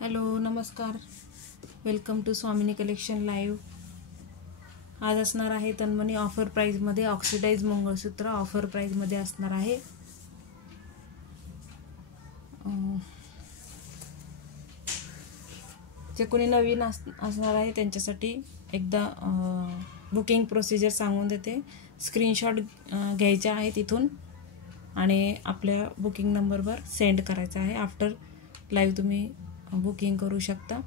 Hello नमस्कार, welcome to Swamini collection live. आज असणार आहे तन्मणी ऑफर प्राइसमध्ये ऑक्सिडाइज मंगळसूत्र ऑफर प्राइसमध्ये असणार आहे। जे कोणी नवीन असणार आहे त्यांच्यासाठी एकदा बुकिंग प्रोसिजर सांगून देते। स्क्रीनशॉट घ्यायचा आहे तिथून आणि आपल्या बुकिंग नंबरवर सेंड करायचा आहे। आफ्टर लाईव्ह तुम्ही बुकिंग करू शकता।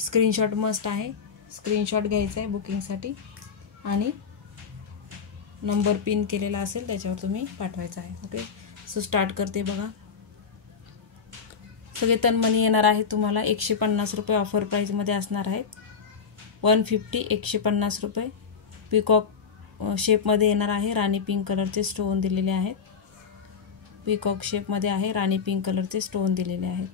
स्क्रीनशॉट मस्ट आहे, स्क्रीनशॉट घ्यायचा आहे बुकिंगसाठी आणि नंबर पिन केलेला असेल त्याच्यावर तुम्ही पाठवायचा आहे। ओके, सो स्टार्ट करते बघा। सगळे तन्मणी येणार आहे तुम्हाला 150 रुपये ऑफर प्राइसमध्ये असणार आहेत। 150 150 रुपये पीकॉक शेपमध्ये येणार आहे। राणी पिंक कलरचे स्टोन दिलेले आहेत। पीकॉक शेपमध्ये आहे, राणी पिंक कलरचे स्टोन दिलेले आहेत।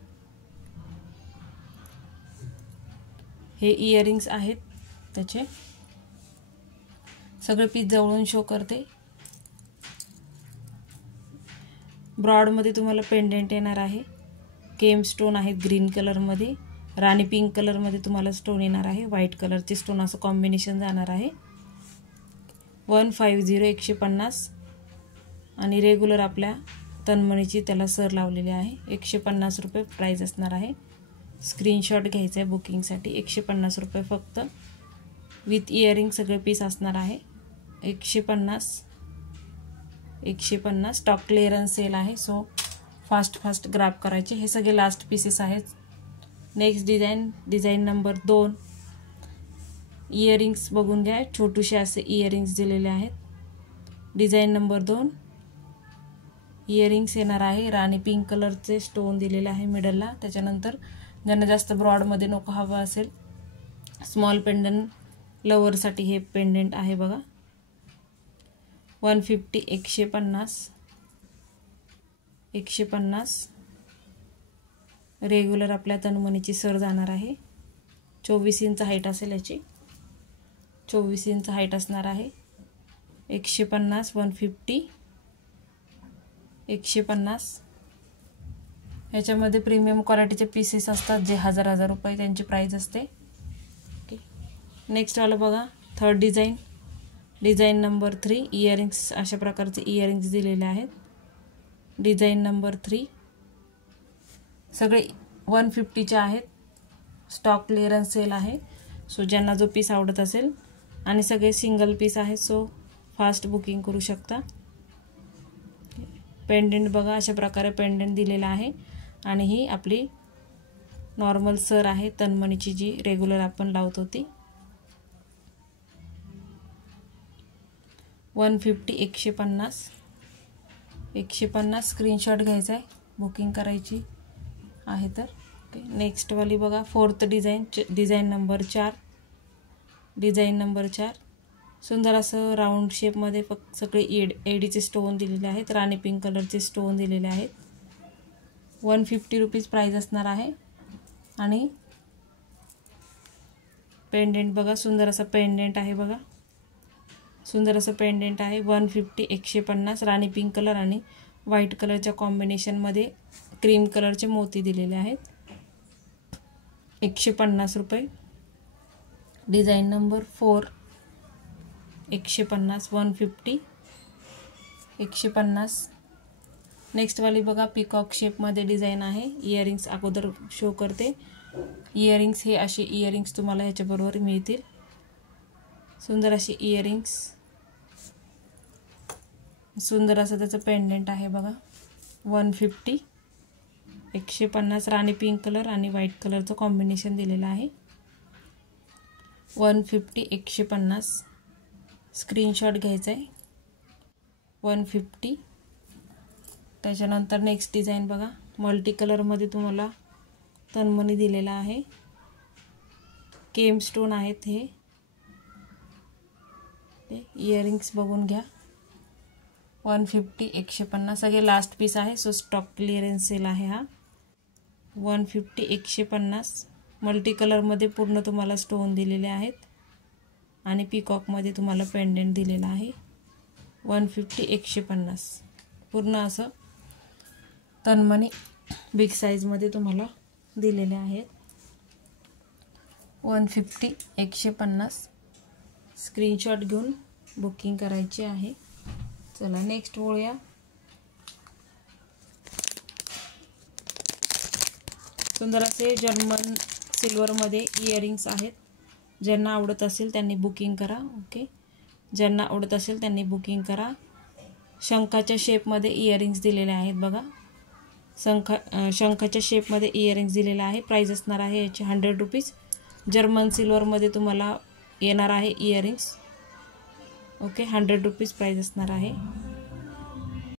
हे इयरिंग्स आहेत त्याचे। सगळे पीस जवळून शो करते। ब्रॉड मध्ये तुम्हाला पेंडेंट येणार आहे। केम स्टोन आहेत ग्रीन कलर मध्ये, राणी पिंक कलर मध्ये तुम्हाला स्टोन येणार आहे। व्हाईट कलरचे स्टोन असं कॉम्बिनेशन जाणार आहे। 150 150 आणि रेग्युलर आपल्या तन्मणीची त्याला सर लावलेली आहे। 150 रुपये प्राइस असणार आहे। स्क्रीनशॉट घ्यायचा आहे बुकिंगसाठी। 150 रुपये फक्त विथ इयरिंग सगळे पीस असणार आहे। 150 150 स्टॉक क्लिअरन्स सेल आहे, सो फास्ट ग्रॅब करायचे। हे सगळे लास्ट पीसेस आहेत। Next design number 2। इयरिंग्स बघून घ्या, छोटूशे असे इयरिंग्स दिलेले आहेत। डिझाइन नंबर 2 इयरिंग्स येणार आहे। राणी पिंक कलरचे स्टोन दिलेले आहे मिडलला। त्याच्यानंतर ज्यांना जास्त ब्रॉड मध्ये नको हवं असेल, स्मॉल पेंडंट लवरसाठी हे पेंडंट आहे बघा। 150 150 रेग्युलर आपल्या तन्मणीची सर जाणार आहे। 24 इंच हाईट असेल याची, 24 इंच हाईट असणार आहे। 150 150 150 याच्यामध्ये प्रीमियम क्वालिटीचे पीसेस असतात जे 1000 रुपये त्यांची प्राइस असते। ओके, नेक्स्ट वाला बघा। थर्ड डिझाइन नंबर 3 इयरिंग्स अशा प्रकारचे इयरिंग्स दिलेले आहेत। डिझाइन नंबर 3 सगळे 150 चे आहेत। स्टॉक क्लिअरन्स सेल आहे, सो ज्यांना जो पीस आवडत असेल आणि सगळे सिंगल पीस आहेत, सो फास्ट बुकिंग करू शकता। पेंडेंट बघा, अशा प्रकारे पेंडेंट दिलेला आहे आणि ही आपली नॉर्मल सर आहे तन्मणीची जी रेग्युलर आपण लावतो ती। 150 150 स्क्रीनशॉट घ्यायचा आहे, बुकिंग करायची आहे तर। ओके, नेक्स्ट वाली बघा। Fourth design number 4। Design number 4 सुंदर असं राऊंड शेपमध्ये फक्त सगळे एडीचे स्टोन दिलेले आहेत। राणी पिंक कलरचे स्टोन दिलेले आहेत। 150 रुपीज प्राइस असणार आहे। आणि पेंडेंट बघा, सुंदर असं पेंडेंट आहे बघा, सुंदर असं पेंडेंट आहे। 150 150 राणी पिंक कलर आणि व्हाईट कलरच्या कॉम्बिनेशनमध्ये क्रीम कलरचे मोती दिलेले आहेत। 150 रुपये। Design number 4 150 150 150। नेक्स्ट वाली बघा, पीकॉक शेपमध्ये डिझाइन आहे। इयरिंग्स अगोदर शो करते। इयरिंग्स हे असे इयरिंग्स तुम्हाला ह्याच्याबरोबर मिळतील। सुंदर अशी इयरिंग्स, सुंदर असं त्याचं पेंडेंट आहे बघा। 150 150 राणी पिंक कलर आणि व्हाईट कलरचं कॉम्बिनेशन दिलेलं आहे। 150 150 स्क्रीनशॉट घ्यायचा आहे। 150। त्याच्यानंतर नेक्स्ट डिझाइन बघा, मल्टी कलरमध्ये तुम्हाला तन्मणी दिलेला आहे। केम स्टोन आहेत हे इयरिंग्स बघून घ्या। 150 150 सगळे लास्ट पीस आहे, सो स्टॉक क्लिअरन्स सेल आहे हा। 150 150 मल्टी कलरमध्ये पूर्ण तुम्हाला स्टोन दिलेले आहेत आणि पीकॉकमध्ये तुम्हाला पेंडेंट दिलेला आहे। 150 150 पूर्ण असं तन्मणी बिग साइजमध्ये तुम्हाला दिलेले आहेत. 150 150 स्क्रीनशॉट घेऊन बुकिंग करायची आहे. चला नेक्स्ट वळूया. सुंदर असे जर्मन सिल्वरमध्ये इयरिंग्स आहेत. ज्यांना आवडत असेल त्यांनी बुकिंग करा. ओके, ज्यांना आवडत असेल त्यांनी बुकिंग करा. शंखाच्या शेपमध्ये इयरिंग्स दिलेले आहेत बघा. शंखाच्या शेपमध्ये इयरिंग्स दिलेले आहे. प्राइस असणार आहे याची 100 रुपीज. जर्मन सिल्वरमध्ये तुम्हाला येणार आहे इयरिंग्स. ओके, 100 रुपीज प्राइस असणार आहे.